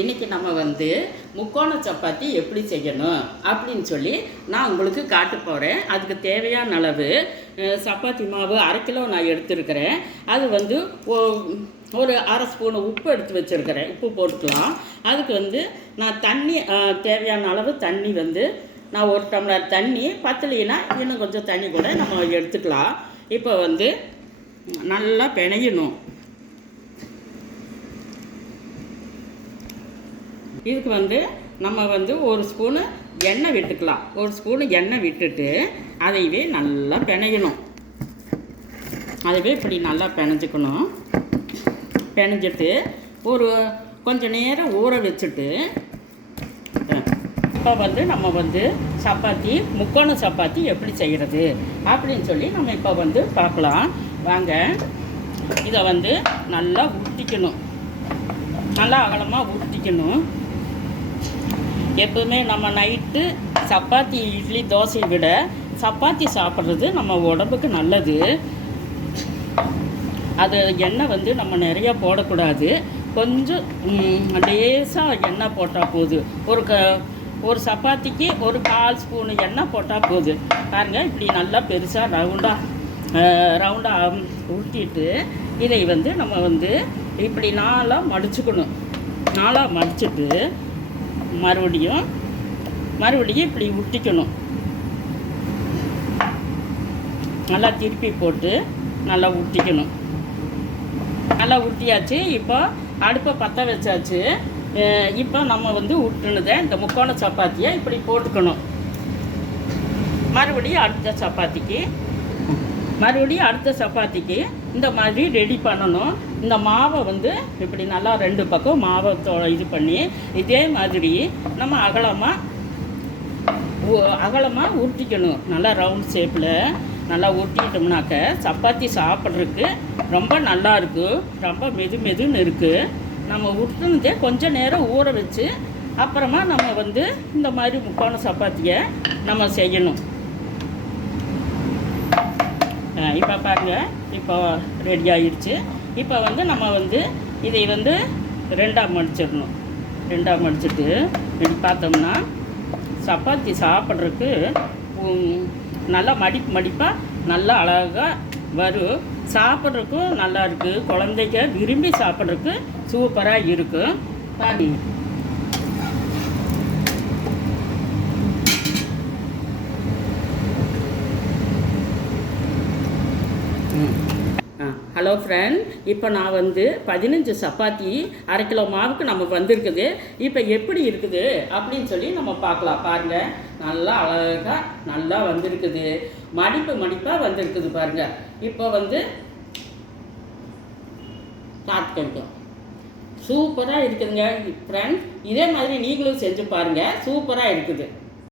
இன்றைக்கி நம்ம வந்து முக்கோண சப்பாத்தி எப்படி செய்யணும் அப்படின்னு சொல்லி நான் உங்களுக்கு காட்ட போகிறேன். அதுக்கு தேவையான அளவு சப்பாத்தி மாவு 1/2 கிலோ நான் எடுத்துருக்கிறேன். அது வந்து ஒரு 1/2 ஸ்பூனு உப்பு எடுத்து வச்சுருக்கிறேன். உப்பு போட்டுக்கலாம். அதுக்கு வந்து நான் தண்ணி தேவையான அளவு தண்ணி வந்து நான் 1 டம்ளர் தண்ணி, பத்தலைன்னா இன்னும் கொஞ்சம் தண்ணி கூட நம்ம எடுத்துக்கலாம். இப்போ வந்து நல்லா பிணையணும். இதுக்கு வந்து நம்ம வந்து 1 ஸ்பூனு எண்ணெய் விட்டுக்கலாம். 1 ஸ்பூனு எண்ணெய் விட்டுட்டு அதையவே நல்லா பிணையணும். அதுவே இப்படி நல்லா பிணைஞ்சிக்கணும். பிணைஞ்சிட்டு கொஞ்சம் நேரம் ஊற வச்சுட்டு இப்போ வந்து நம்ம வந்து சப்பாத்தி முக்கோண சப்பாத்தி எப்படி செய்கிறது அப்படின்னு சொல்லி நம்ம இப்போ வந்து பார்க்கலாம் வாங்க. இதை வந்து நல்லா உருட்டிக்கணும். நல்லா அகலமாக உருட்டிக்கணும். எப்பவுமே நம்ம நைட்டு சப்பாத்தி இட்லி தோசையை விட சப்பாத்தி சாப்பிட்றது நம்ம உடம்புக்கு நல்லது. அது எண்ணெய் வந்து நம்ம நிறையா போடக்கூடாது. கொஞ்சம் லேசாக எண்ணெய் போட்டால் போதும். ஒரு சப்பாத்திக்கு ஒரு 1/4 ஸ்பூனு எண்ணெய் போட்டால் போதும். பாருங்கள், இப்படி நல்லா பெருசாக ரவுண்டாக உருட்டிட்டு இதை வந்து நம்ம வந்து இப்படி நாளாக மடிச்சுக்கணும். நாளாக மடிச்சுட்டு மறுபடியும் இப்படி உருட்டிக்கணும். நல்லா திருப்பி போட்டு நல்லா உருட்டிக்கணும். நல்லா உருட்டியாச்சு. இப்போ அடுப்பை பற்ற வச்சாச்சு. இப்போ நம்ம வந்து உருட்டுனதை இந்த முக்கோண சப்பாத்தியை இப்படி போட்டுக்கணும். மறுபடியும் அடுத்த சப்பாத்திக்கு இந்த மாதிரி ரெடி பண்ணணும். இந்த மாவை வந்து இப்படி நல்லா 2 பக்கம் மாவை இது பண்ணி இதே மாதிரி நம்ம அகலமாக உருட்டிக்கணும். நல்லா ரவுண்ட் ஷேப்பில் நல்லா உருட்டிக்கிட்டோம்னாக்க சப்பாத்தி சாப்பிட்றதுக்கு ரொம்ப நல்லா இருக்கும். ரொம்ப மெதுன்னு இருக்குது. நம்ம உருட்டுனதே கொஞ்சம் நேரம் ஊற வச்சு அப்புறமா நம்ம வந்து இந்த மாதிரி முக்கோண சப்பாத்தியை நம்ம செய்யணும். இப்போ பாருங்கள், இப்போ ரெடி ஆகிடுச்சு. இப்போ வந்து நம்ம வந்து இதை வந்து 2ஆக மடிச்சிடணும். 2ஆக மடிச்சுட்டு பார்த்தோம்னா சப்பாத்தி சாப்பிட்றதுக்கு நல்லா மடிப்பாக நல்லா அழகாக வரும். சாப்பிட்றதுக்கும் நல்லா இருக்குது. குழந்தைங்க விரும்பி சாப்பிட்றதுக்கு சூப்பராக இருக்கும். ஹலோ ஃப்ரெண்ட், இப்போ நான் வந்து 15 சப்பாத்தி 1/2 கிலோ மாவுக்கு நமக்கு வந்திருக்குது. இப்போ எப்படி இருக்குது அப்படின்னு சொல்லி நம்ம பார்க்கலாம். பாருங்கள், நல்லா அழகாக நல்லா வந்திருக்குது. மடிப்பாக வந்திருக்குது பாருங்கள். இப்போ வந்து சாப்பிட்டுருக்கோம். சூப்பராக இருக்குதுங்க ஃப்ரெண்ட். இதே மாதிரி நீங்களும் செஞ்சு பாருங்கள். சூப்பராக இருக்குது.